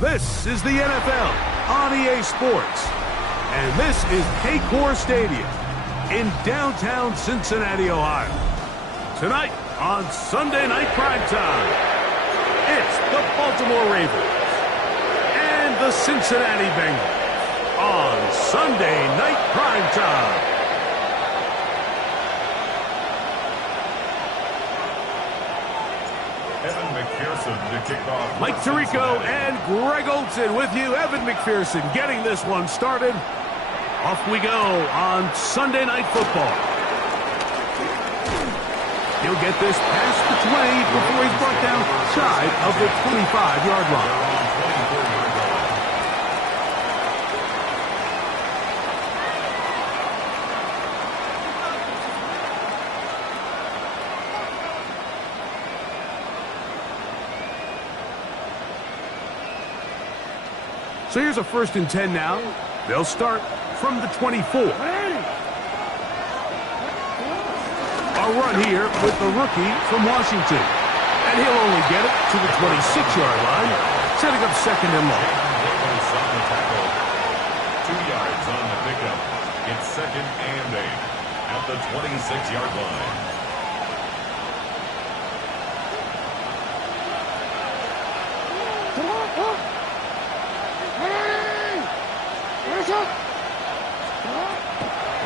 This is the NFL on EA Sports, and this is Paycor Stadium in downtown Cincinnati, Ohio. Tonight on Sunday Night Primetime, it's the Baltimore Ravens and the Cincinnati Bengals on Sunday Night Primetime. To kick off. Mike Tirico and Greg Olson with you. Evan McPherson getting this one started. Off we go on Sunday Night Football. He'll get this past the 20 before he's brought down shy of the 25-yard line. So here's a 1st and 10 now. They'll start from the 24. A run here with the rookie from Washington. And he'll only get it to the 26-yard line, setting up 2nd and long. 2 yards on the pickup. It's 2nd and 8 at the 26-yard line.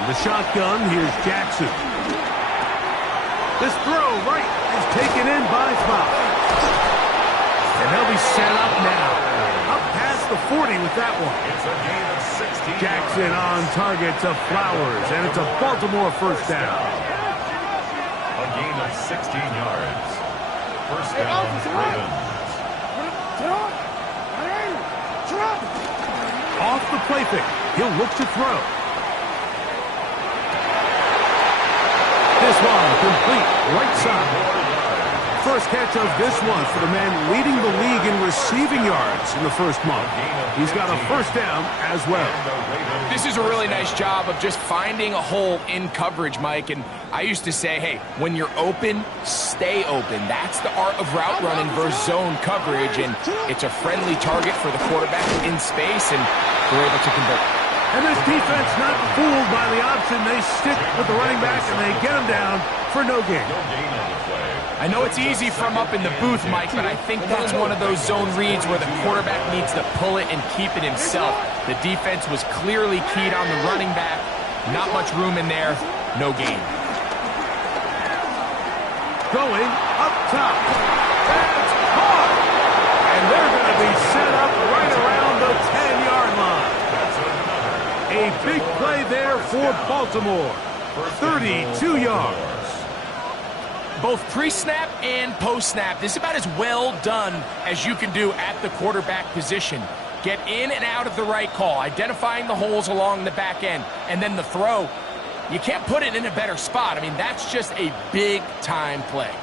The shotgun, here's Jackson. This throw right is taken in by Flowers. And they'll be set up now. Up past the 40 with that one. It's a gain of 16. Jackson on target to Flowers, and it's a Baltimore 1st down. A gain of 16 yards. 1st down, Ravens. Off the play fake. He'll look to throw. This one complete right side. First catch of this one for the man leading the league in receiving yards in the first month. He's got a 1st down as well. This is a really nice job of just finding a hole in coverage, Mike. And I used to say, hey, when you're open, stay open. That's the art of route running versus zone coverage. And it's a friendly target for the quarterback in space, and they're able to convert. And this defense not fooled by the option. They stick with the running back, and they get him down for no gain. I know it's easy from up in the booth, Mike, but I think that's one of those zone reads where the quarterback needs to pull it and keep it himself. The defense was clearly keyed on the running back. Not much room in there. No gain. Going up top. That's caught. And they're going to be set up right around the 10-yard line. A big play there for Baltimore. 32 yards. Both pre-snap and post-snap, this is about as well done as you can do at the quarterback position. Get in and out of the right call, identifying the holes along the back end, and then the throw. You can't put it in a better spot. I mean, that's just a big-time play.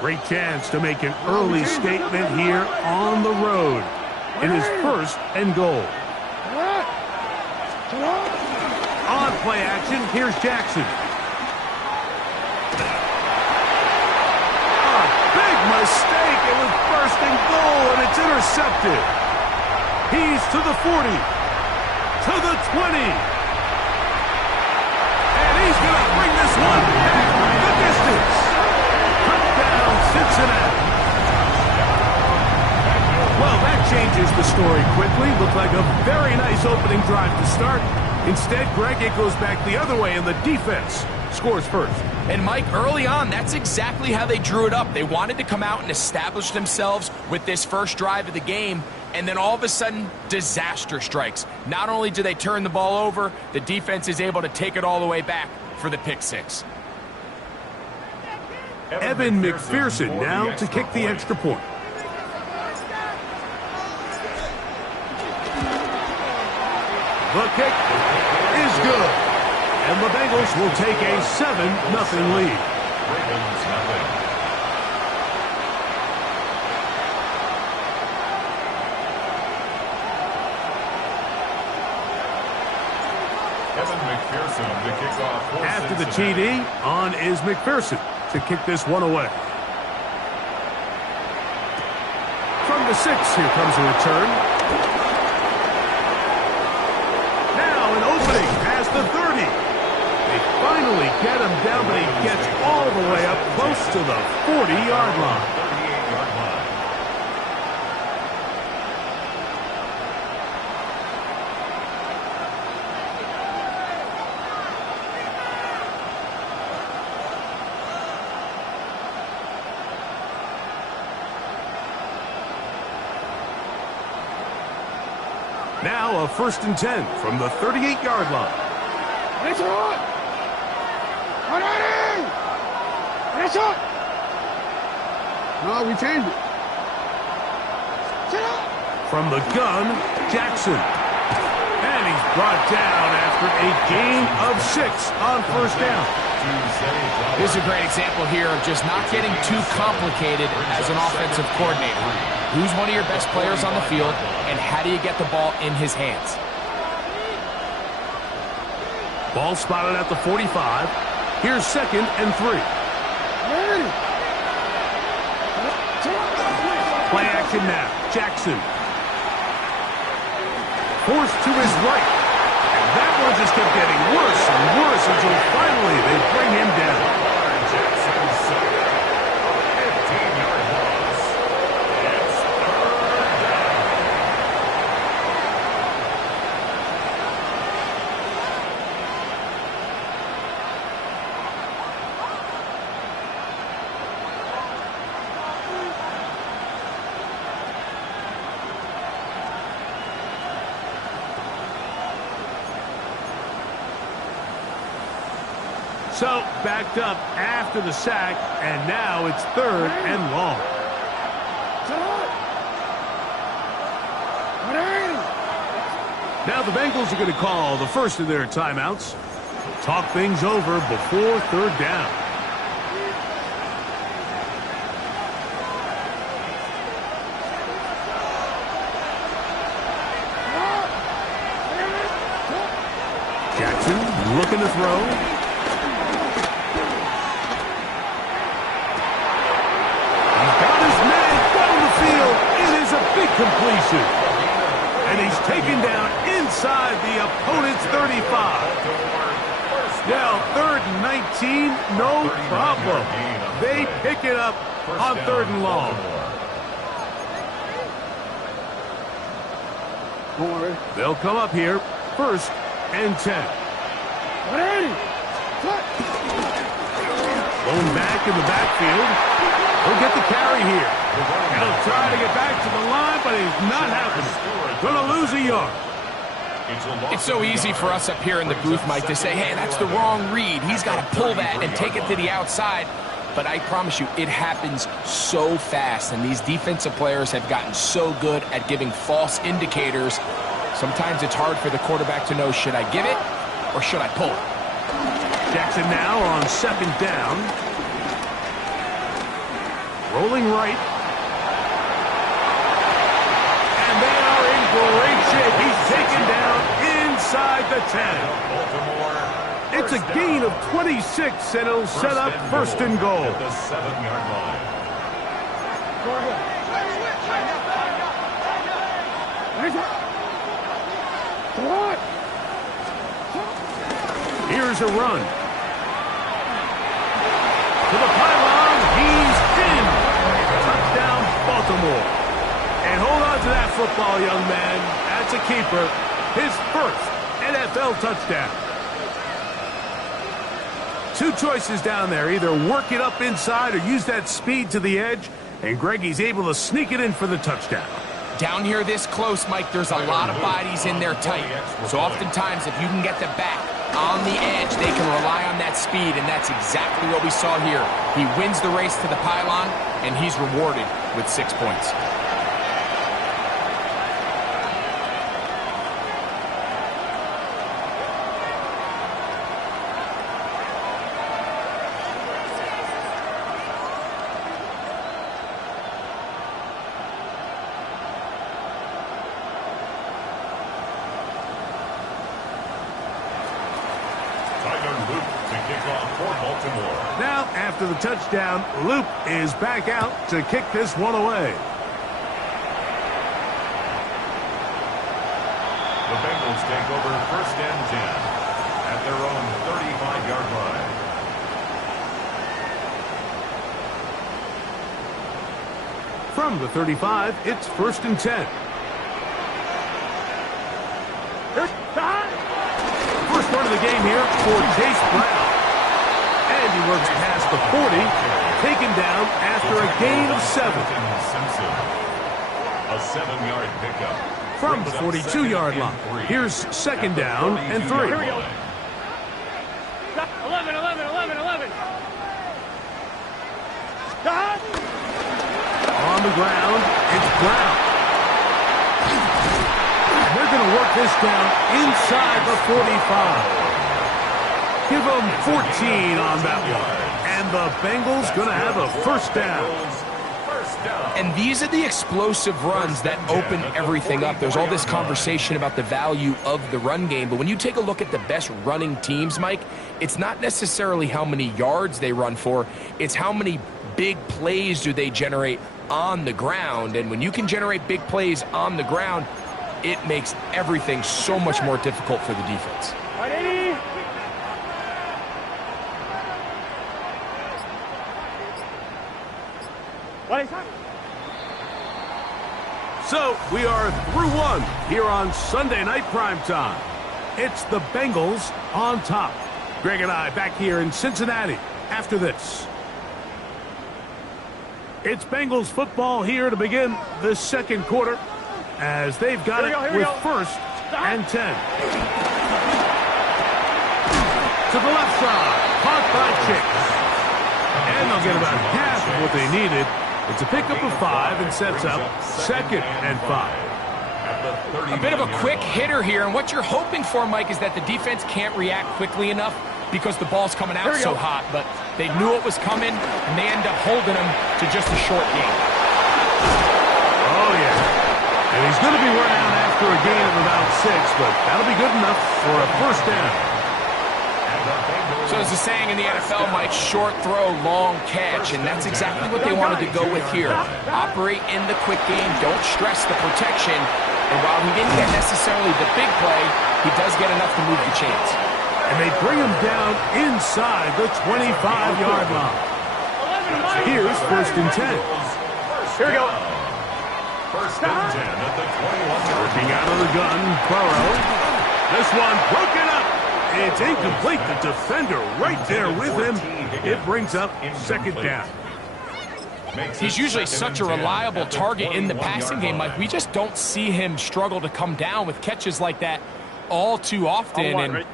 Great chance to make an early statement here on the road in his 1st and goal. On play action, here's Jackson. Mistake. It was 1st and goal, and it's intercepted. He's to the 40, to the 20. And he's going to bring this one back the distance. Touchdown, Cincinnati. Well, that changes the story quickly. Looked like a very nice opening drive to start. Instead, Greg, it goes back the other way, and the defense scores first. And, Mike, early on, that's exactly how they drew it up. They wanted to come out and establish themselves with this first drive of the game. and then all of a sudden, disaster strikes. Not only do they turn the ball over, the defense is able to take it all the way back for the pick six. Evan McPherson now to kick the extra point. The kick is good. And the Bengals will take a 7-0 lead. Ravens nothing. Evan McPherson to kick off for After the Cincinnati. TD, on is McPherson to kick this one away. From the 6, here comes a return. Now an opening past the 30. They finally get him down, but he gets all the way up close to the 40-yard line. 38-yard line. Now a 1st and 10 from the 38-yard line. It's on! It's on! No, we changed it. From the gun, Jackson. And he's brought down after a gain of 6 on 1st down. This is a great example here of just not getting too complicated as an offensive coordinator. Who's one of your best players on the field, and how do you get the ball in his hands? Ball spotted at the 45. Here's 2nd and 3. Play action now. Jackson. Forced to his right. And that one just kept getting worse and worse until finally they bring him down. Jackson sacked. 15-yard loss. It's 3rd down. So, backed up after the sack, and now it's 3rd and long. Now the Bengals are going to call the first of their timeouts. Talk things over before 3rd down. Jackson looking to throw. He's got his man down the field. It is a big completion. And he's taken down inside the opponent's 35. Now 3rd and 19, no problem. They pick it up on 3rd and long. They'll come up here, 1st and 10. Going back in the backfield. He'll get the carry here. And he'll try to get back to the line, but he's not happening. Going to lose a yard. It's so easy for us up here in the booth, Mike, to say, hey, that's the wrong read. He's got to pull that and take it to the outside. But I promise you, it happens so fast, and these defensive players have gotten so good at giving false indicators. Sometimes it's hard for the quarterback to know, should I give it or should I pull it? Jackson now on 2nd down. Rolling right. And they are in great shape. He's taken down inside the 10. It's a gain of 26, and it'll set up 1st and goal. At the 7-yard line. Here's a run. To the pylon, he's in. Touchdown, Baltimore. And hold on to that football, young man. That's a keeper. His 1st NFL touchdown. 2 choices down there. Either work it up inside or use that speed to the edge. And Greggy's able to sneak it in for the touchdown. Down here this close, Mike, there's a lot of bodies in there tight. So oftentimes, if you can get the back on the edge, they can rely on that speed, and that's exactly what we saw here. He wins the race to the pylon, and he's rewarded with 6 points. Now, after the touchdown, Loop is back out to kick this one away. The Bengals take over 1st and 10 at their own 35-yard line. From the 35, it's 1st and 10. First run of the game here for Chase Brown. And he works past the 40, taken down after a gain of 7. A 7-yard pickup. From the 42-yard line, here's 2nd down and 3. Here we go. 11. On the ground, it's Brown. They're going to work this down inside the 45. Give them 14 on that one. And the Bengals going to have a 1st down. And these are the explosive runs that open everything up. There's all this conversation about the value of the run game, but when you take a look at the best running teams, Mike, it's not necessarily how many yards they run for, it's how many big plays do they generate on the ground. And when you can generate big plays on the ground, it makes everything so much more difficult for the defense. So we are through one here on Sunday Night Primetime. It's the Bengals on top. Greg and I back here in Cincinnati after this. It's Bengals football here to begin the 2nd quarter as they've got it with 1st and 10. To the left side, caught by Chicks. And they'll get about half of what they needed. It's a pickup of 5 and sets up 2nd and 5. A bit of a quick hitter here, and what you're hoping for, Mike, is that the defense can't react quickly enough because the ball's coming out so hot, but they knew it was coming, and they end up holding them to just a short gain. Oh, yeah. And he's going to be run out after a gain of about 6, but that'll be good enough for a 1st down. So there's a saying in the NFL, Mike, short throw, long catch, and that's exactly what they wanted to go with here. Operate in the quick game, don't stress the protection, and while he didn't get necessarily the big play, he does get enough to move the chains. And they bring him down inside the 25-yard line. Here's 1st and 10. Here we go. 1st and 10 at the 21-yard Working out of the gun, Burrow. This one broken up. It's incomplete. The defender right there with him. It brings up 2nd down. He's usually such a reliable target in the passing game, Mike. We just don't see him struggle to come down with catches like that all too often. And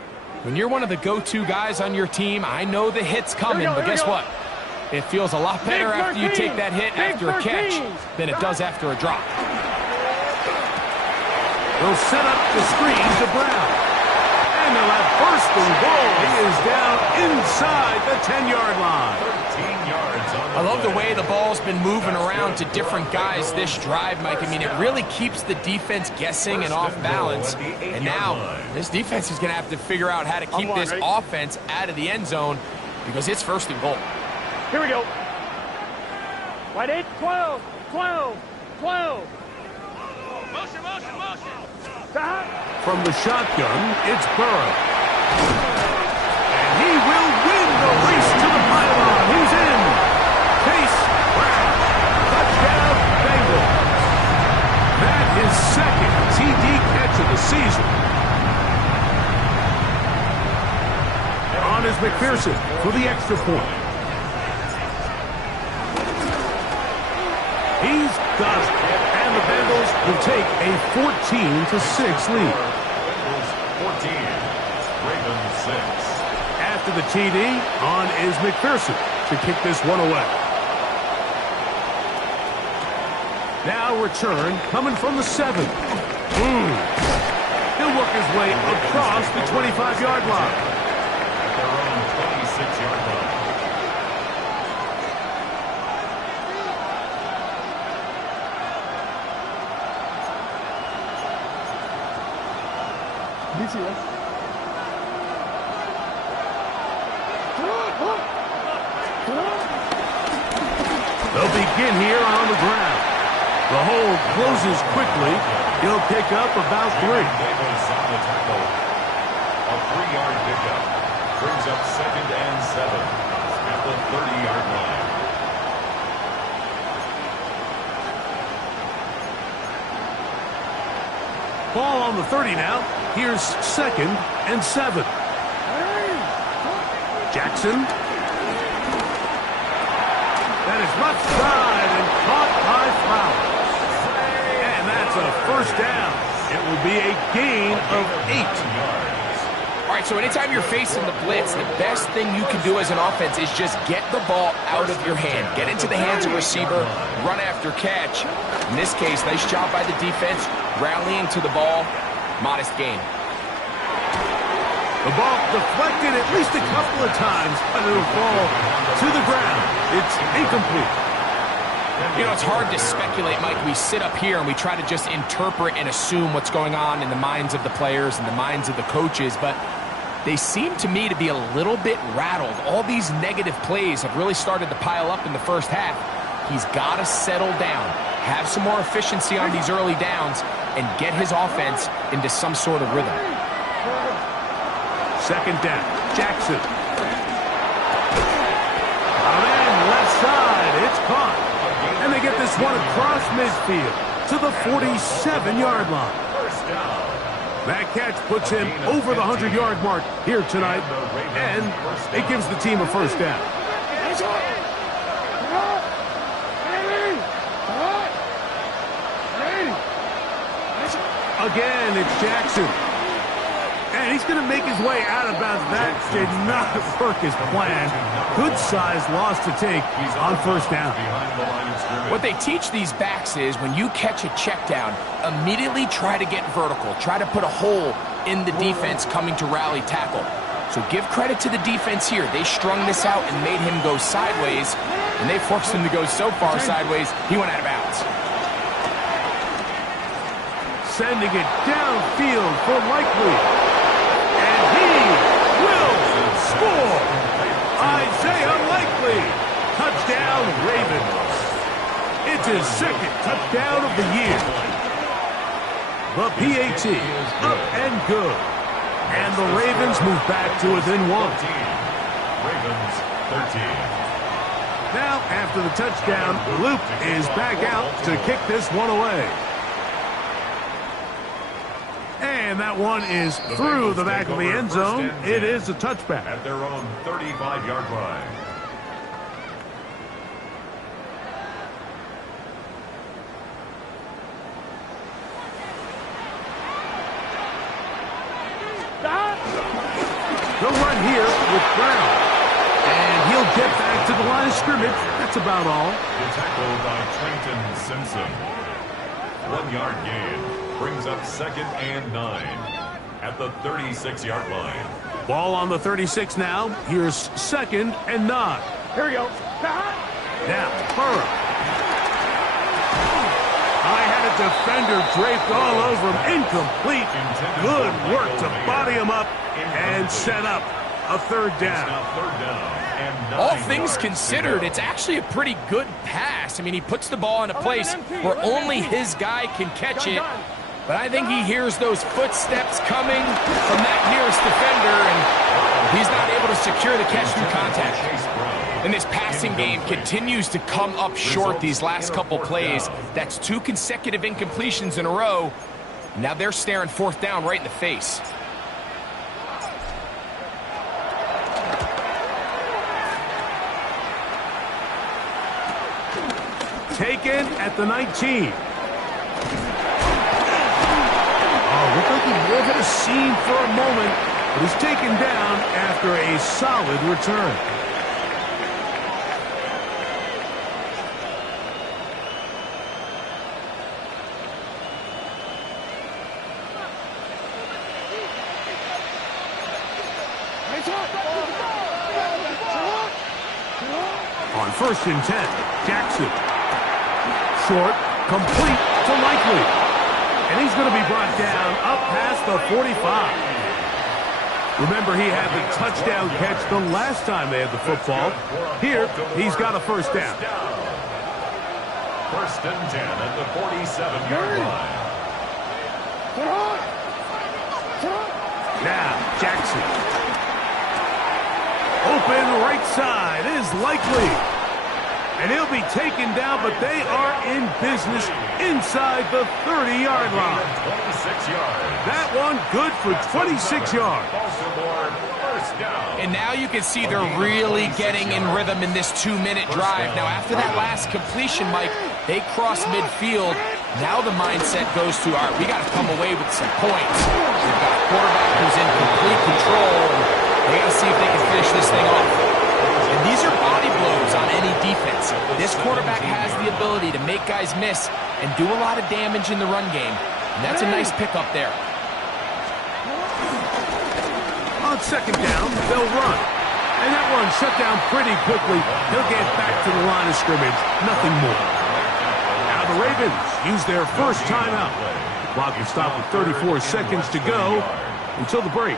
when you're one of the go-to guys on your team, I know the hit's coming, but guess what? It feels a lot better after you take that hit after a catch than it does after a drop. They'll set up the screen to Brown. And they'll have 1st and goal. He is down inside the 10-yard line. 13 yards on the I love the play. way the ball's been moving around to different guys this drive, Mike. I mean, it really keeps the defense guessing and off balance. And now this defense is going to have to figure out how to keep this offense out of the end zone because it's 1st and goal. Here we go. Wide 8, 12. Motion. From the shotgun, it's Burrow. And he will win the race to the pylon. He's in. Chase Brown. Touchdown, Bengals. That is 2nd TD catch of the season. On is McPherson for the extra point. He's got it. And the Bengals will take a 14-6 lead. 14, Ravens 6. After the TD, on is McPherson to kick this one away. Now return coming from the 7. He'll work his way across the 25-yard line. At their own 26-yard line. They'll begin here on the ground. The hold closes quickly. He'll pick up about 3. Davis on the tackle. A 3-yard pickup. Brings up 2nd and 7 at the 30-yard line. Ball on the 30 now. Here's 2nd and 7. Jackson. That is left side and caught by Flowers. And that's a first down. It will be a gain of 8. All right, so anytime you're facing the blitz, the best thing you can do as an offense is just get the ball out of your hand. Get into the hands of receiver, run after catch. In this case, nice job by the defense, rallying to the ball. Modest gain. The ball deflected at least a couple of times, but it'll fall to the ground. It's incomplete. You know, it's hard to speculate, Mike. We sit up here and we try to just interpret and assume what's going on in the minds of the players and the minds of the coaches, but they seem to me to be a little bit rattled. All these negative plays have really started to pile up in the first half. He's got to settle down, have some more efficiency on these early downs, and get his offense into some sort of rhythm. 2nd down. Jackson. Left side. It's caught. And they get this one across midfield to the 47-yard line. That catch puts him over the 100-yard mark here tonight, and it gives the team a first down. Again, it's Jackson. And he's going to make his way out of bounds. That did not work as planned. Good size loss to take on first down. What they teach these backs is when you catch a check down, immediately try to get vertical. Try to put a hole in the defense coming to rally tackle. So give credit to the defense here. They strung this out and made him go sideways, and they forced him to go so far sideways, he went out of bounds. Sending it downfield for Likely. And he will score. Isaiah Likely. Touchdown, Ravens. It's his 2nd touchdown of the year. The PAT up and good. And the Ravens move back to within 1. Ravens 13. Now, after the touchdown, Luke is back out to kick this one away. And that one is through the back of the end zone. It is a touchback. At their own 35-yard line. They'll run here with Brown. And he'll get back to the line of scrimmage. That's about all. The tackle by Trenton Simpson. 1-yard gain. Brings up 2nd and 9 at the 36-yard line. Ball on the 36 now. Here's 2nd and 9. Here we go. Now, Burrow. I had a defender draped all over him. Incomplete. Good work to body him up and set up a 3rd down. Now 3rd down and 9 All things yards considered, to go. it's actually a pretty good pass. I mean, he puts the ball in a place where only his guy can catch it. But I think he hears those footsteps coming from that nearest defender, and he's not able to secure the catch through contact. And this passing game continues to come up short these last couple plays. That's 2 consecutive incompletions in a row. Now they're staring 4th down right in the face. Taken at the 19. seam for a moment, but is taken down after a solid return. On 1st and 10, Jackson. Short, complete to Likely. And he's going to be brought down up past the 45. Remember, he had the touchdown catch the last time they had the football. Here, he's got a first down. 1st and 10 at the 47-yard line. Now, Jackson. Open right side is Likely. And he'll be taken down, but they are in business inside the 30-yard line. 26 yards. That one good for 26 yards. Baltimore, first down. And now you can see they're really getting in rhythm in this 2-minute drive. Now, after that last completion, Mike, they cross midfield. Now the mindset goes to, all right, we got to come away with some points. We've got a quarterback who's in complete control. They got to see if they can finish this thing off. And these are body blows on any defense. This quarterback has the ability to make guys miss and do a lot of damage in the run game. And that's a nice pickup there. On 2nd down, they'll run. And that one shut down pretty quickly. He'll get back to the line of scrimmage. Nothing more. Now the Ravens use their first timeout. The clock will stop with 34 seconds to go until the break.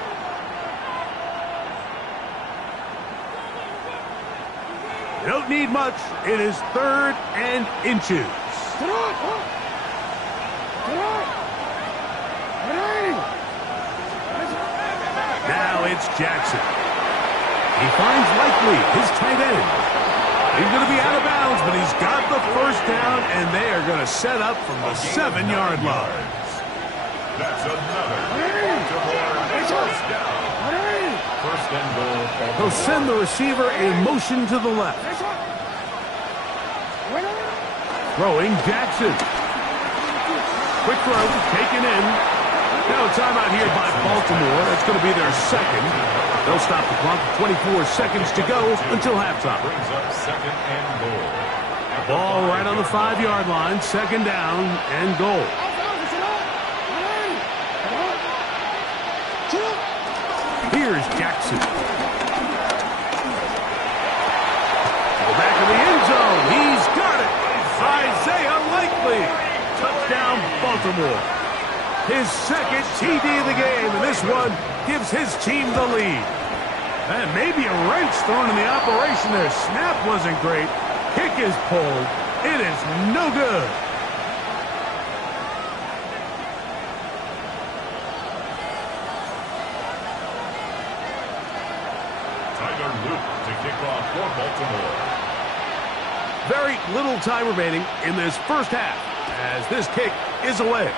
You don't need much. It is 3rd and inches. Now it's Jackson. He finds Likely, his tight end. He's going to be out of bounds, but he's got the first down, and they are going to set up from the 7-yard line. That's another first down. 1st and goal. He'll send the receiver in motion to the left. Throwing Jackson. Quick throw, taken in. Now a timeout here by Baltimore. That's going to be their second. They'll stop the clock with 24 seconds to go until halftime. Brings up 2nd and goal. Ball right on the 5-yard line. 2nd down and goal. Here's Jackson. To the back of the end zone. He's got it. Isaiah Likely. Touchdown, Baltimore. His 2nd TD of the game, and this one gives his team the lead. And maybe a wrench thrown in the operation there. Snap wasn't great. Kick is pulled. It is no good. To kick off for Baltimore. Very little time remaining in this first half as this kick is away.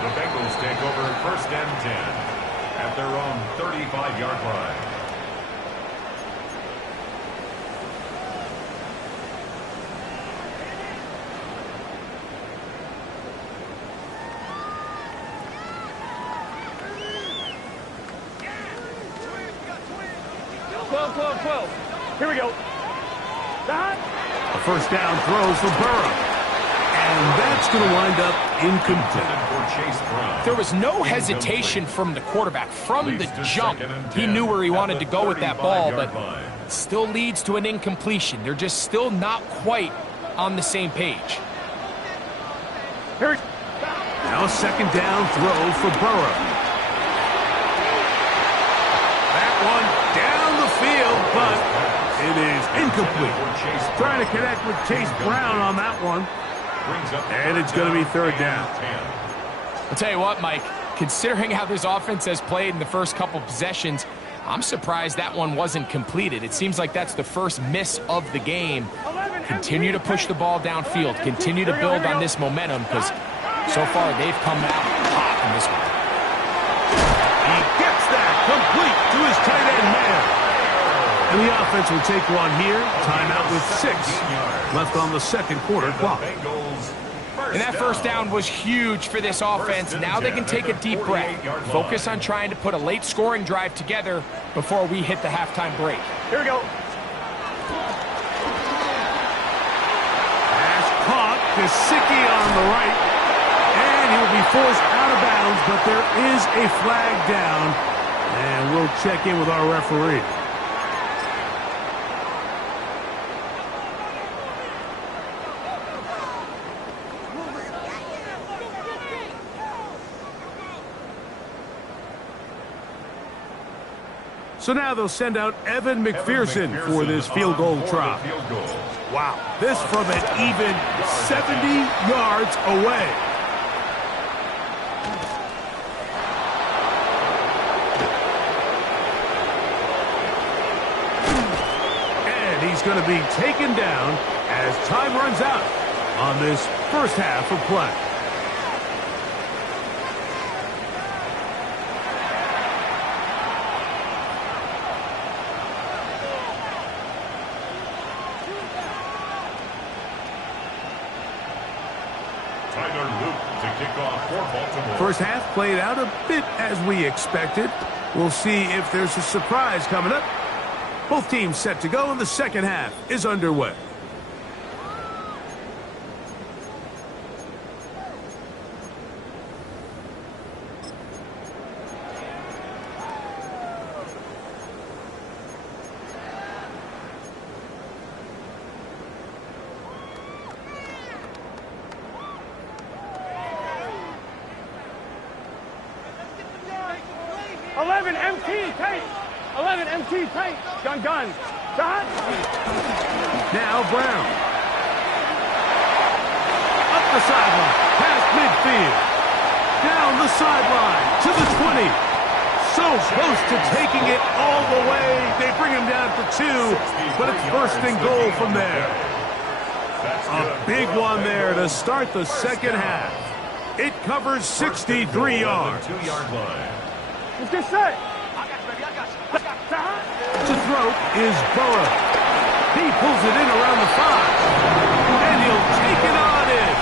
The Bengals take over 1st and 10 at their own 35-yard line. Here we go. A first down throw for Burrow. And that's going to wind up incomplete. There was no hesitation from the quarterback. From the jump, he knew where he wanted to go with that ball, but it still leads to an incompletion. They're just still not quite on the same page. Now a 2nd down throw for Burrow. That one down the field, but it is incomplete. Trying to connect with Chase Brown on that one. And it's going to be 3rd down. I'll tell you what, Mike, considering how this offense has played in the first couple possessions, I'm surprised that one wasn't completed. It seems like that's the first miss of the game. Continue to push the ball downfield. Continue to build on this momentum because so far they've come out hot in this one. He gets that complete to his tight end man. And the offense will take one here. Timeout with 6 left on the 2nd quarter clock. And that first down was huge for this offense. Now they can take a deep breath, focus on trying to put a late scoring drive together before we hit the halftime break. Here we go. Pass caught. Gesicki on the right. And he will be forced out of bounds, but there is a flag down. And we'll check in with our referee. So now they'll send out Evan McPherson for this field goal try. Wow, this from an even 70 yards away. And he's going to be taken down as time runs out on this first half of play. First half played out a bit as we expected. We'll see if there's a surprise coming up. Both teams set to go, and the second half is underway. Gun. Shot. Now Brown. Up the sideline. Past midfield. Down the sideline to the 20. So close to taking it all the way. They bring him down for 2, but it's first and goal from there. A big one there to start the second half. It covers 63 yards. 2-yard line. What's this say? To throw is Burrow. He pulls it in around the 5. And he'll take it on in.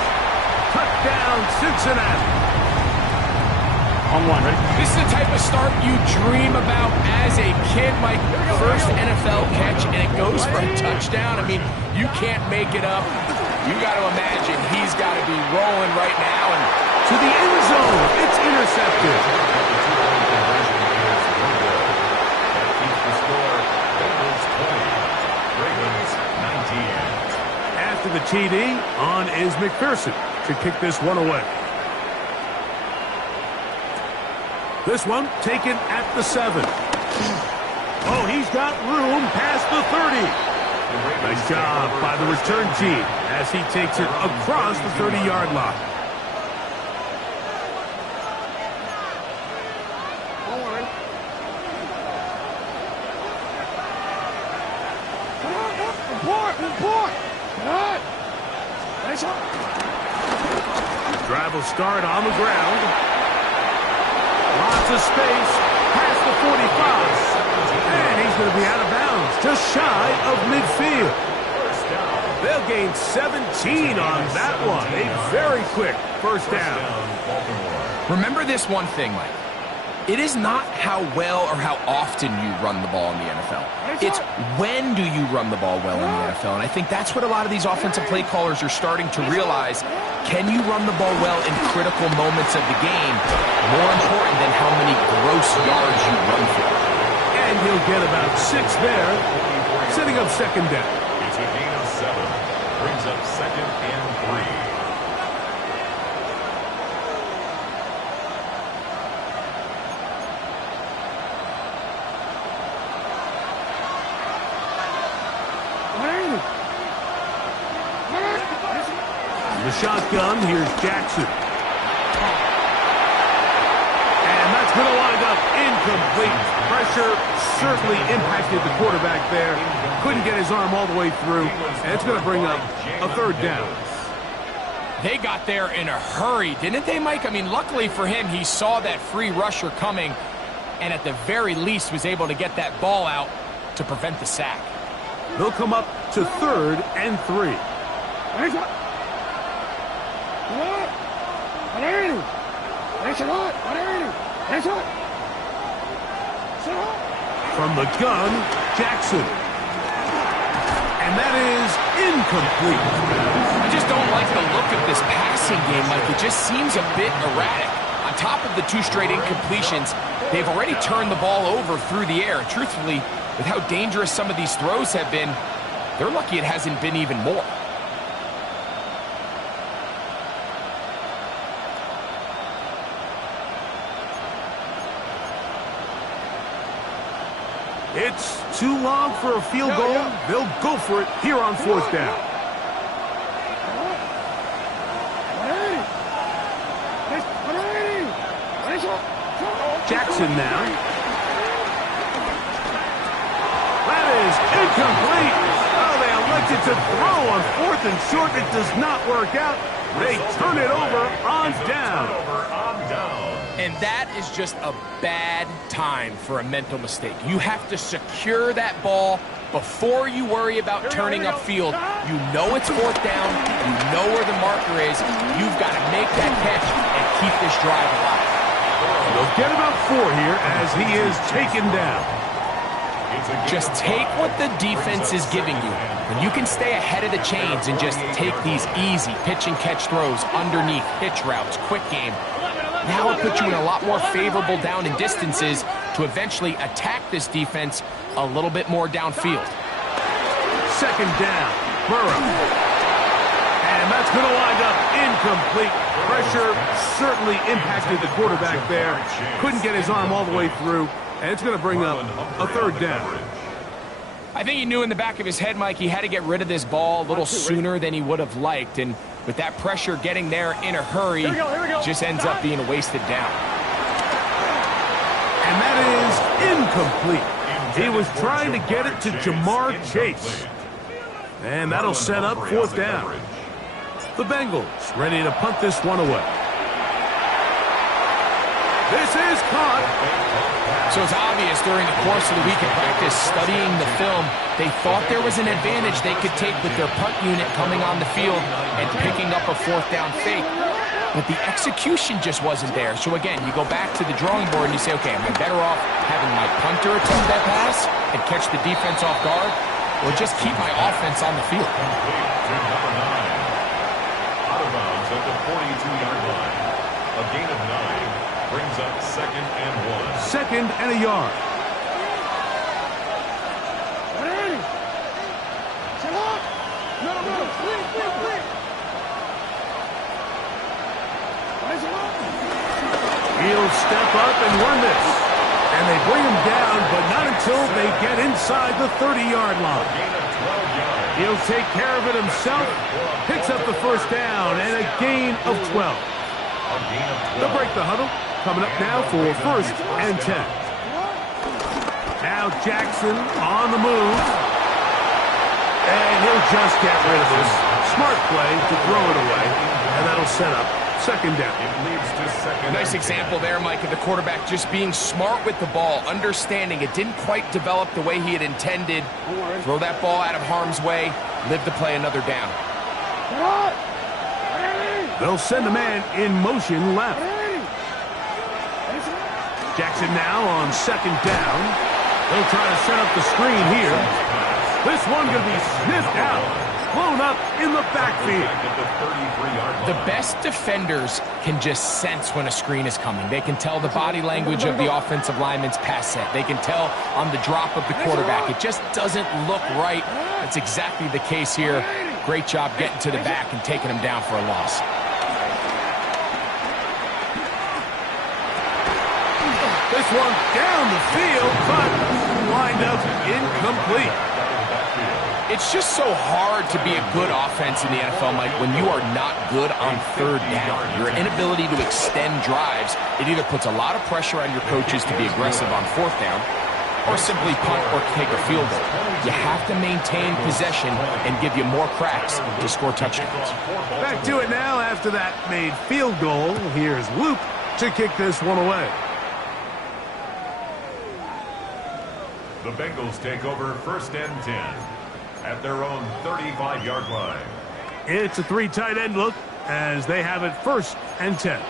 Touchdown, Cincinnati. On one, ready? This is the type of start you dream about as a kid, Mike. First NFL catch, and it goes for a touchdown. I mean, you can't make it up. You got to imagine he's got to be rolling right now. And to the end zone, it's intercepted. After the TD, on is McPherson to kick this one away. This one taken at the 7. Oh, he's got room past the 30. Nice job by the return team as he takes it across the 30-yard line. Drive will start on the ground. Lots of space past the 45. And he's going to be out of bounds, just shy of midfield. They'll gain 17 on that one. A very quick first down. Remember this one thing, Mike. It is not how well or how often you run the ball in the NFL. It's when do you run the ball well in the NFL. And I think that's what a lot of these offensive play callers are starting to realize. Can you run the ball well in critical moments of the game? More important than how many gross yards you run for. And he'll get about 6 there, setting up second down. It's a gain of 7. Brings up second and 3. The shotgun, here's Jackson. And that's going to wind up incomplete. Pressure certainly impacted the quarterback there. Couldn't get his arm all the way through. And it's going to bring up a third down. They got there in a hurry, didn't they, Mike? I mean, luckily for him, he saw that free rusher coming and at the very least was able to get that ball out to prevent the sack. They'll come up to 3rd and 3. From the gun, Jackson. And that is incomplete. I just don't like the look of this passing game, Mike. It just seems a bit erratic. On top of the 2 straight incompletions, they've already turned the ball over through the air. Truthfully, with how dangerous some of these throws have been, they're lucky it hasn't been even more. It's too long for a field goal. They'll go for it here on 4th down. Jackson now. That is incomplete. Oh, they elected to throw on 4th and short. It does not work out. They turn it over on down. And that is just a bad time for a mental mistake. You have to secure that ball before you worry about turning upfield. You know it's 4th down. You know where the marker is. You've got to make that catch and keep this drive alive. They'll get about 4 here as he is taken down. Just take what the defense is giving you. When you can stay ahead of the chains and just take these easy pitch and catch throws underneath, pitch routes, quick game, now it puts you in a lot more favorable down and distances to eventually attack this defense a little bit more downfield. 2nd down, Burrow. And that's going to wind up incomplete. Pressure certainly impacted the quarterback there. Couldn't get his arm all the way through, and it's going to bring up a 3rd down. I think he knew in the back of his head, Mike, he had to get rid of this ball a little sooner than he would have liked, and with that pressure getting there in a hurry, just ends up being a wasted down. And that is incomplete. He was trying to get it to Jamar Chase. And that'll set up 4th down. The Bengals ready to punt this one away. This is caught. So it's obvious during the course of the week of practice, studying the film, they thought there was an advantage they could take with their punt unit coming on the field and picking up a 4th down fake. But the execution just wasn't there. So again, you go back to the drawing board and you say, okay, am I better off having my punter attempt that pass and catch the defense off guard, or just keep my offense on the field? Number 9. Out of bounds at the 42-yard line. A gain of 9 brings up 2nd and 1. 2nd and a yard. He'll step up and run this. And they bring him down, but not until they get inside the 30-yard line. He'll take care of it himself, picks up the 1st down, and a gain of 12. They'll break the huddle. Coming up now for 1st and 10. Now Jackson on the move. And he'll just get rid of this. Smart play to throw it away. And that'll set up 2nd down. Nice example there, Mike, of the quarterback just being smart with the ball, understanding it didn't quite develop the way he had intended. Throw that ball out of harm's way, live to play another down. They'll send a man in motion left. Jackson now on 2nd down. They'll try to set up the screen here. This one going to be sniffed out. Blown up in the backfield. The best defenders can just sense when a screen is coming. They can tell the body language of the offensive lineman's pass set. They can tell on the drop of the quarterback. It just doesn't look right. That's exactly the case here. Great job getting to the back and taking him down for a loss. This one down the field, but lined up incomplete. It's just so hard to be a good offense in the NFL, Mike, when you are not good on 3rd down. Your inability to extend drives, it either puts a lot of pressure on your coaches to be aggressive on 4th down or simply punt or take a field goal. You have to maintain possession and give you more cracks to score touchdowns. Back to it now after that made field goal. Here's Luke to kick this one away. The Bengals take over 1st and 10 at their own 35-yard line. It's a 3 tight end look. as they have it 1st and 10.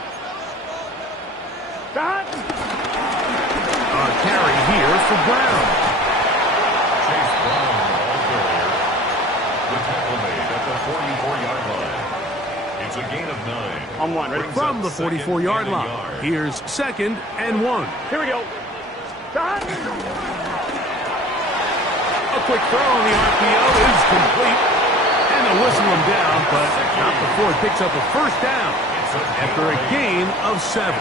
Got. A carry here for Brown. Chase Brown, ball carrier. The tackle made at the 44-yard line. It's a gain of 9. On 1. Ready? From the 44-yard line. Here's 2nd and 1. Here we go. Got. A quick throw on the RPO is complete. And they'll whistle him down, but not before it picks up a 1st down after a gain of 7.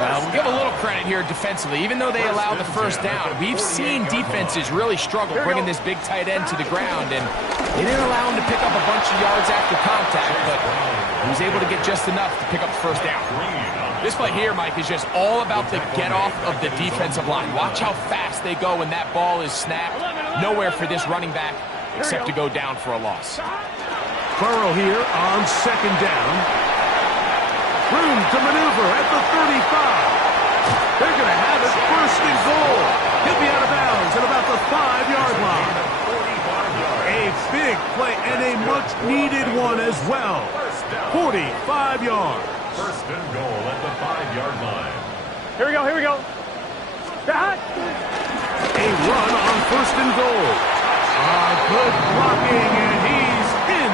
We'll give a little credit here defensively. Even though they allowed the 1st down, we've seen defenses really struggle bringing this big tight end to the ground, and they didn't allow him to pick up a bunch of yards after contact, but he was able to get just enough to pick up the 1st down. This play here, Mike, is just all about the get-off of the defensive line. Watch how fast they go when that ball is snapped. Nowhere for this running back except to go down for a loss. Burrow here on 2nd down. Room to maneuver at the 35. They're going to have it 1st and goal. He'll be out of bounds at about the 5-yard line. A big play and a much-needed one as well. 45 yards. 1st and goal at the 5-yard line. Here we go. Here we go. Got. A run on 1st and goal. Good blocking, and he's in.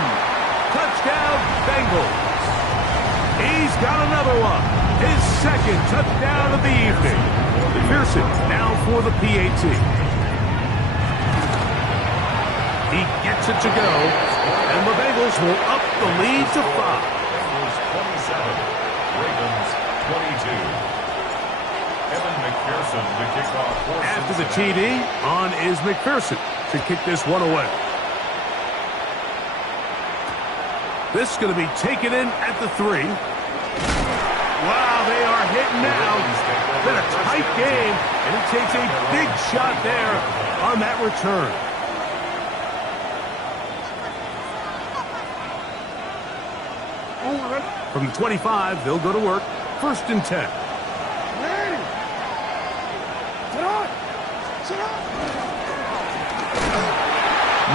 Touchdown, Bengals. He's got another one. His 2nd touchdown of the evening. Pearson now for the PAT. He gets it to go, and the Bengals will up the lead to 5. 27, Ravens 22. Evan McPherson to kick off for After the TD, on is McPherson to kick this one away. This is going to be taken in at the 3. Wow, they are hitting now. Been a tight game, and he takes a big shot there on that return. From the 25, they'll go to work. 1st and 10.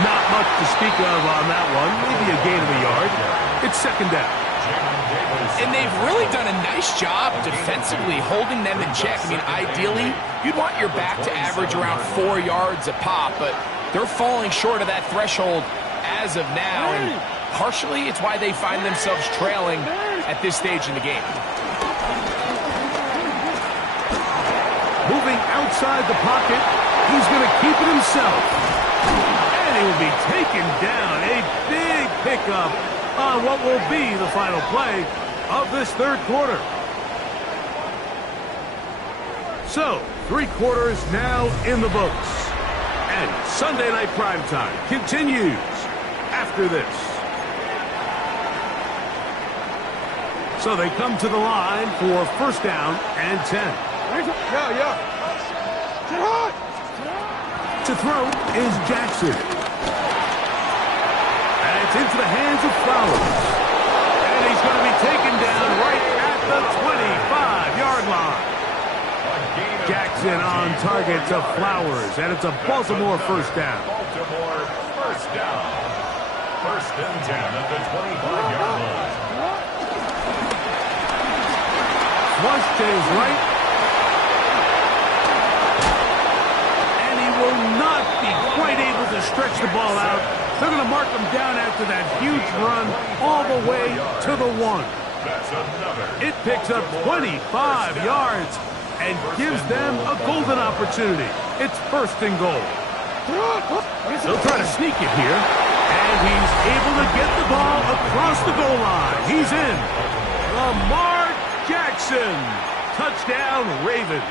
Not much to speak of on that one. Maybe a gain of a yard. It's 2nd down. And they've really done a nice job defensively holding them in check. I mean, ideally, you'd want your back to average around 4 yards a pop, but they're falling short of that threshold as of now. And partially, it's why they find themselves trailing at this stage in the game. Moving outside the pocket, he's going to keep it himself. And he will be taken down. A big pickup on what will be the final play of this 3rd quarter. So, 3 quarters now in the books. And Sunday Night Primetime continues after this. So they come to the line for 1st down and 10. To throw is Jackson. And it's into the hands of Flowers. And he's going to be taken down right at the 25-yard line. Jackson on target to Flowers, and it's a Baltimore 1st down. Baltimore 1st down. 1st and 10 at the 25-yard line. Flush to his right. And he will not be quite able to stretch the ball out. They're going to mark him down after that huge run all the way to the 1. It picks up 25 yards and gives them a golden opportunity. It's 1st and goal. They'll try to sneak it here. And he's able to get the ball across the goal line. He's in. Lamar Jackson. Touchdown, Ravens.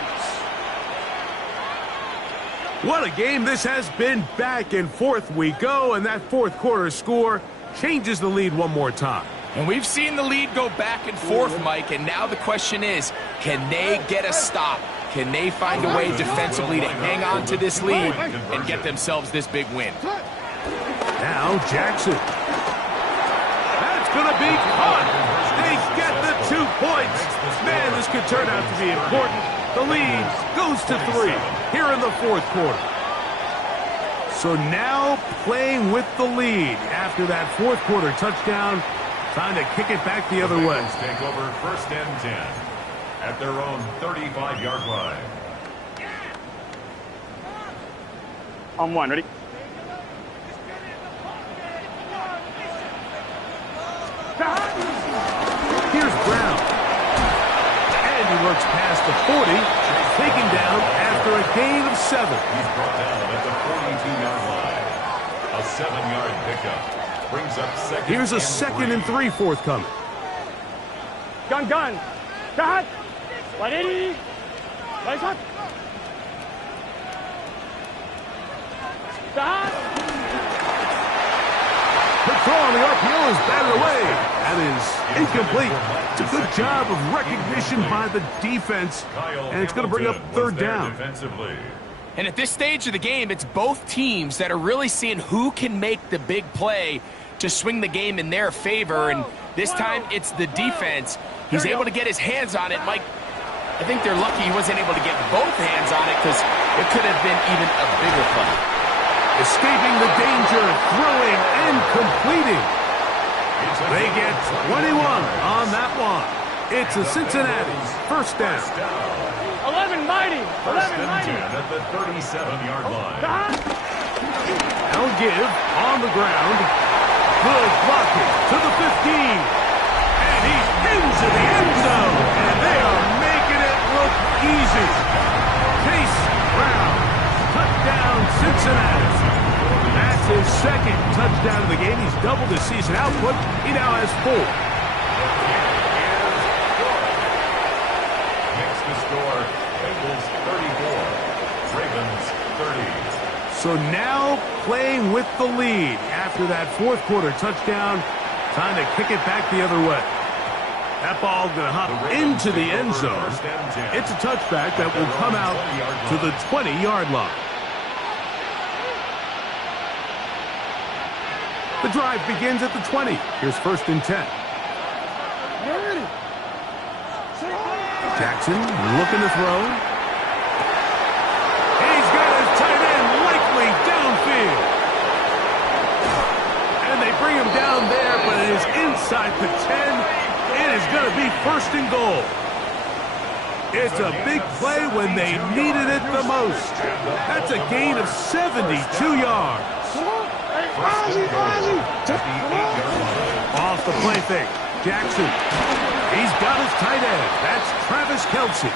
What a game this has been. Back and forth we go, and that 4th quarter score changes the lead one more time. And we've seen the lead go back and forth, Mike, and now the question is, can they get a stop? Can they find a way defensively to hang on to this lead and get themselves this big win? Now Jackson. That's going to be caught. They get the 2 points. Man, this could turn out to be important. The lead goes to 3 here in the 4th quarter. So now playing with the lead after that 4th quarter touchdown Time to kick it back the other way. Take over first and 10 at their own 35-yard line. On one, ready? Here's Brown. And he looks past the 40, taken down after a gain of 7. He's brought down at the 42-yard line. A 7-yard pickup brings up second. Here's a second and 3 forthcoming. Gun. Cut. 180. Nice shot. The throw on the RPO is batted away. That is incomplete. It's a good job of recognition by the defense, and it's going to bring up third down. And at this stage of the game, it's both teams that are really seeing who can make the big play to swing the game in their favor, and this time it's the defense. He's able to get his hands on it. Mike, I think they're lucky he wasn't able to get both hands on it because it could have been even a bigger play. Escaping the danger, throwing and completing. They get 21 on that one. It's a Cincinnati first down. 11 mighty. First and 10 at the 37-yard line. They'll give on the ground. Good blocking to the 15. And he's into the end zone. And they are making it look easy. Chase Brown. Touchdown, Cincinnati. That's his second touchdown of the game. He's doubled his season output. He now has 4. Next to score, Bengals 34, Ravens 30. So now playing with the lead after that fourth quarter touchdown. Time to kick it back the other way. That ball going to hop into the end zone. It's a touchback that will come out to the 20-yard line. The drive begins at the 20. Here's first and 10. Jackson looking to throw. He's got his tight end likely downfield. And they bring him down there, but it is inside the 10. It is going to be first and goal. It's a big play when they needed it the most. That's a gain of 72 yards. Off the play fake. Jackson. He's got his tight end. That's Travis Kelce.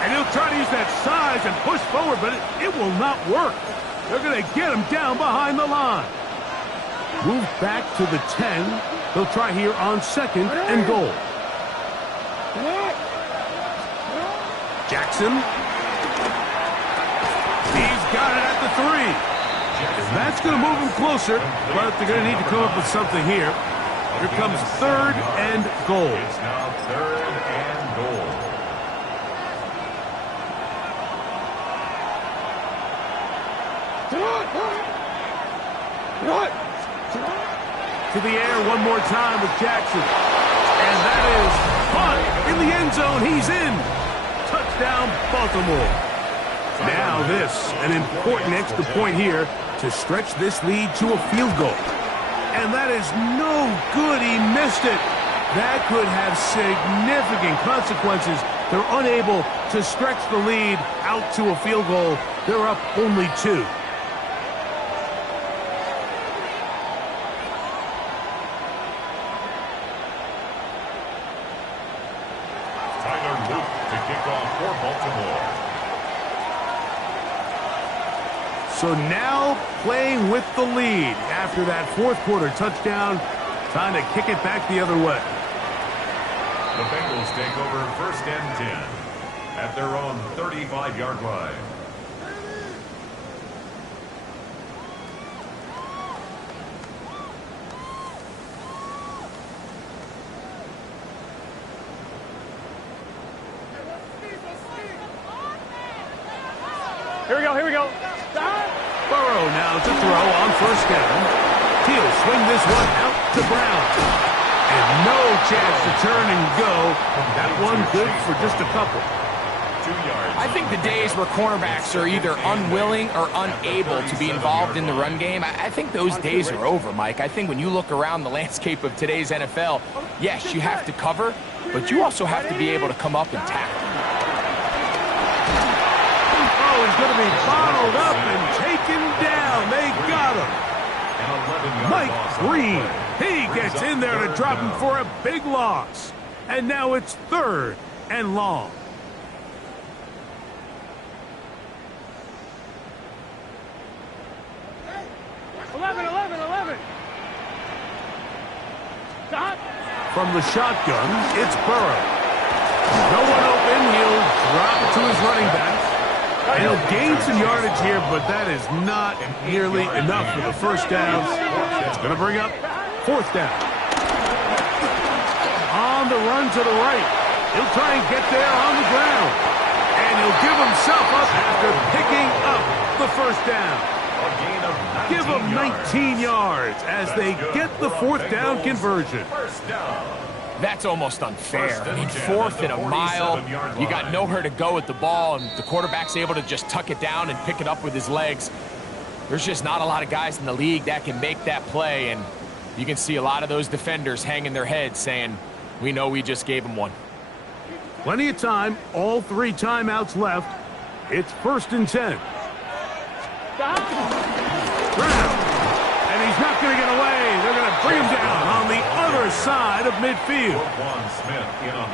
And he'll try to use that size and push forward, but it will not work. They're going to get him down behind the line. Move back to the 10. They'll try here on second and goal. Jackson. He's got it at the 3. And that's going to move him closer, but they're going to need to come up with something here. Here comes third and goal. It's now third and goal. To the air one more time with Jackson. And that is caught in the end zone. He's in. Touchdown, Baltimore. Now this, an important extra point here to stretch this lead to a field goal. And that is no good. He missed it. That could have significant consequences. They're unable to stretch the lead out to a field goal. They're up only 2. Tyler Luke to kick off for Baltimore. So now playing with the lead after that fourth quarter touchdown. Time to kick it back the other way. The Bengals take over first and 10 at their own 35-yard line. Here we go. Burrow now to throw on first down. He'll swing this one out to Brown. And no chance to turn and go. That one good for just a couple. yards. I think the days where cornerbacks are either unwilling or unable to be involved in the run game, I think those days are over, Mike. I think when you look around the landscape of today's NFL, yes, you have to cover, but you also have to be able to come up and tackle. Oh, he's going to be bottled up and taken down. They got him. Mike Green, he gets in there to drop him for a big loss. And now it's 3rd and long. From the shotgun, it's Burrow. No one open. He'll drop it to his running back. And he'll gain some yardage here, but that is not nearly enough for the first down. It's going to bring up 4th down. On the run to the right. He'll try and get there on the ground. And he'll give himself up after picking up the first down. Give him 19 yards as they get the 4th down conversion. That's almost unfair. I mean, 4th and a mile. You got nowhere to go with the ball, and the quarterback's able to just tuck it down and pick it up with his legs. There's just not a lot of guys in the league that can make that play, and you can see a lot of those defenders hanging their heads saying, we know we just gave him one. Plenty of time. All 3 timeouts left. It's 1st and 10. Brown. And he's not going to get away. They're going to bring him down on the other side of midfield.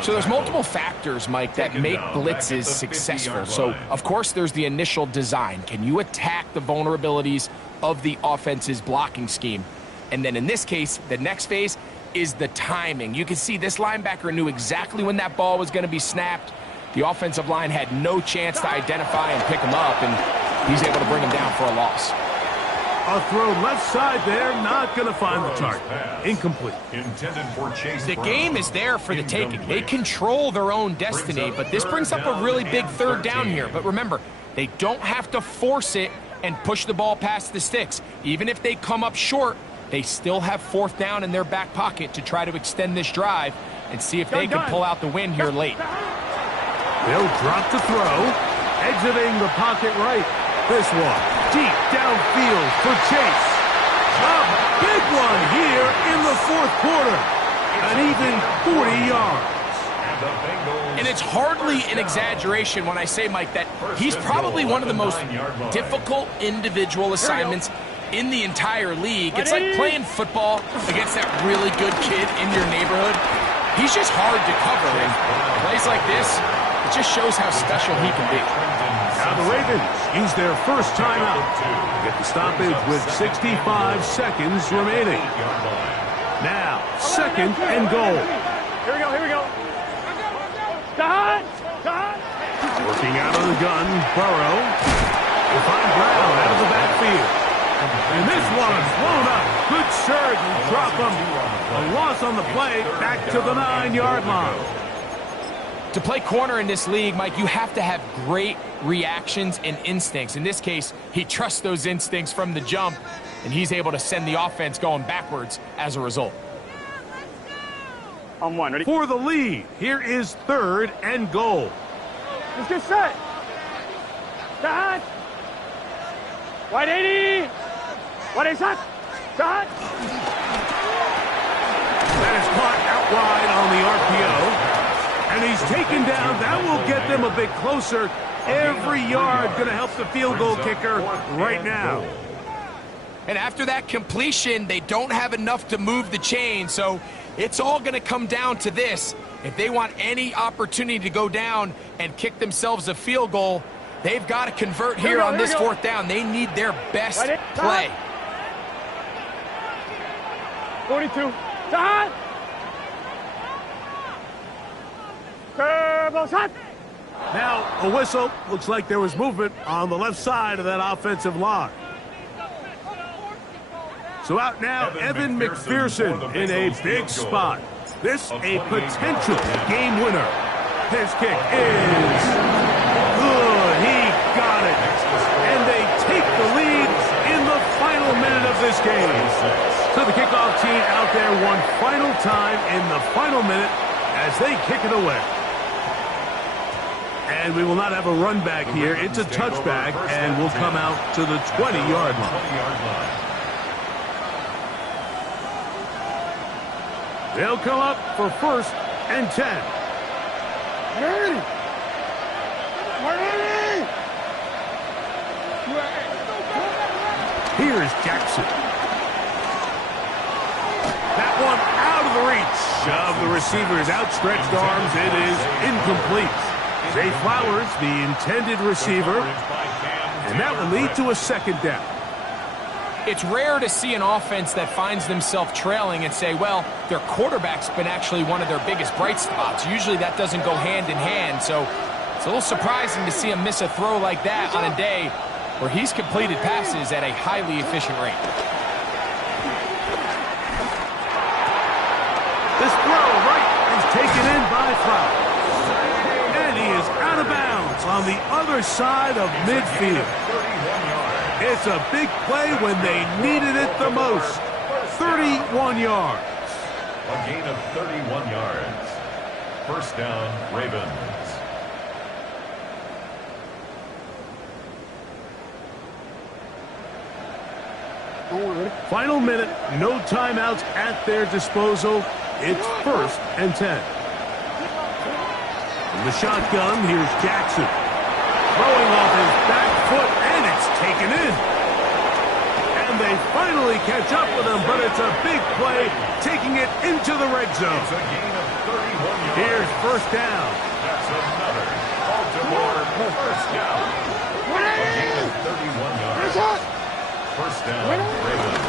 So there's multiple factors, Mike, that make blitzes successful. So, of course, there's the initial design. Can you attack the vulnerabilities of the offense's blocking scheme? And then in this case, the next phase is the timing. You can see this linebacker knew exactly when that ball was going to be snapped. The offensive line had no chance to identify and pick him up, and he's able to bring him down for a loss. A throw left side there, not going to find the target. Incomplete. The game is there for the taking. They control their own destiny, but this brings up a really big 3rd down here. But remember, they don't have to force it and push the ball past the sticks. Even if they come up short, they still have 4th down in their back pocket to try to extend this drive and see if they can pull out the win here late. They'll drop to throw, exiting the pocket right. This one, deep downfield for Chase. A big one here in the 4th quarter. An even 40 yards. And it's hardly an exaggeration when I say, Mike, that he's probably one of the most difficult individual assignments in the entire league. It's like playing football against that really good kid in your neighborhood. He's just hard to cover, and plays like this, it just shows how special he can be. Now the Ravens use their first timeout. Get the stoppage with 65 seconds remaining. Now, 2nd and goal. Here we go. Done. Working out of the gun, Burrow. Will find Brown out of the backfield. And this one's blown up. Good surge and drop him. A loss on the play, back to the 9-yard line. To play corner in this league, Mike, you have to have great reactions and instincts. In this case, he trusts those instincts from the jump, and he's able to send the offense going backwards as a result. On 1, ready? For the lead, here is 3rd and goal. Let's get set. Start. Wide 80. Wide 80, start. That is caught out wide on the RPO. And he's taken down. That will get them a bit closer. Every yard going to help the field goal kicker right now. And after that completion, they don't have enough to move the chain, so it's all going to come down to this. If they want any opportunity to go down and kick themselves a field goal, they've got to convert here on this 4th down. They need their best play. 42. Start. Turbo shot. Now, a whistle. Looks like there was movement on the left side of that offensive line. So out now, Evan McPherson in a big spot. This a potential game winner. His kick is good. He got it. And they take the lead in the final minute of this game. So the kickoff team out there one final time in the final minute as they kick it away. And we will not have a run back here. It's a touchback, and will come out to the 20-yard line. They'll come up for 1st and 10. Here's Jackson. That one out of the reach of the receiver's outstretched arms. It is incomplete. Zay Flowers, the intended receiver, and that will lead to a 2nd down. It's rare to see an offense that finds themselves trailing and say, well, their quarterback's been actually one of their biggest bright spots. Usually that doesn't go hand in hand, so it's a little surprising to see him miss a throw like that on a day where he's completed passes at a highly efficient rate. This throw right is taken in by Flowers. And he is out of bounds on the other side of midfield. It's a big play when they needed it the most. 31 yards. A gain of 31 yards. 1st down, Ravens. Final minute, no timeouts at their disposal. It's 1st and 10. In the shotgun, here's Jackson. Throwing off his back foot, and it's taken in. And they finally catch up with him, but it's a big play, taking it into the red zone. It's a gain of 31 yards. Here's 1st down. That's another Baltimore 1st down. A gain of 31 yards. 1st down, Ravens.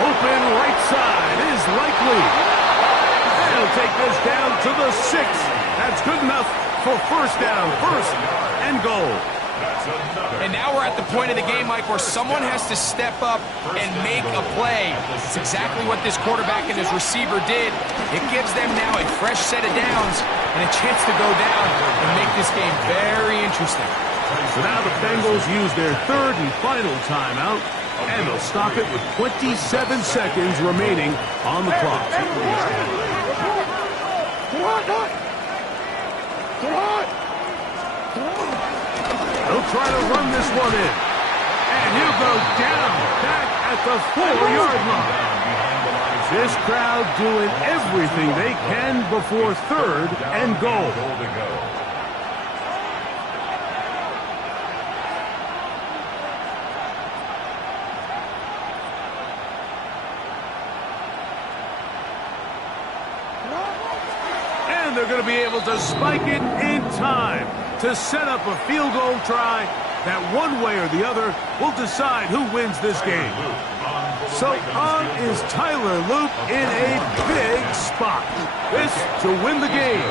Open right side is likely. They'll take this down to the 6. That's good enough for 1st down, 1st and goal. And now we're at the point of the game, Mike, where someone has to step up and make a play. It's exactly what this quarterback and his receiver did. It gives them now a fresh set of downs and a chance to go down and make this game very interesting. So now the Bengals use their 3rd and final timeout, and they'll stop it with 27 seconds remaining on the clock. They'll try to run this one in. And he'll go down back at the 4-yard line. This crowd doing everything they can before 3rd and goal. And they're going to be able to spike it in time to set up a field goal try that one way or the other will decide who wins this game. So on is Tyler Luke in a big spot. This to win the game.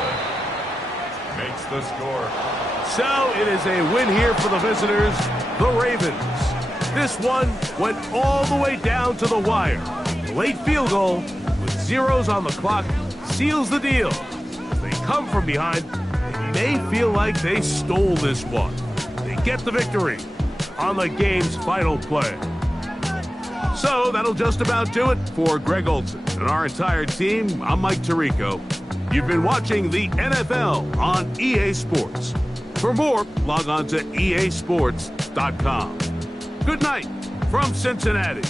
Makes the score. So it is a win here for the visitors, the Ravens. This one went all the way down to the wire. The late field goal with zeros on the clock seals the deal. As they come from behind, they may feel like they stole this one. They get the victory on the game's final play. So that'll just about do it for Greg Olson and our entire team. I'm Mike Tirico. You've been watching the NFL on EA Sports. For more, log on to easports.com. Good night from Cincinnati.